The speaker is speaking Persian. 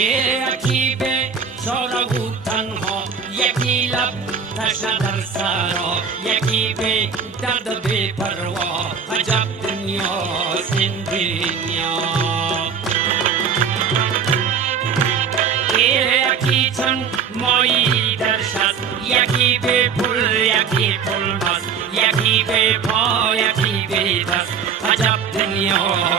یکی به سراغ و تنها، یکی لب تشنه در سرا، یکی به درد بی پروا. عجب دنیاست این دنیا. یکی چون مایی در شست، یکی به پول یکی پول بست، یکی به پا یکی به دست. عجب دنیا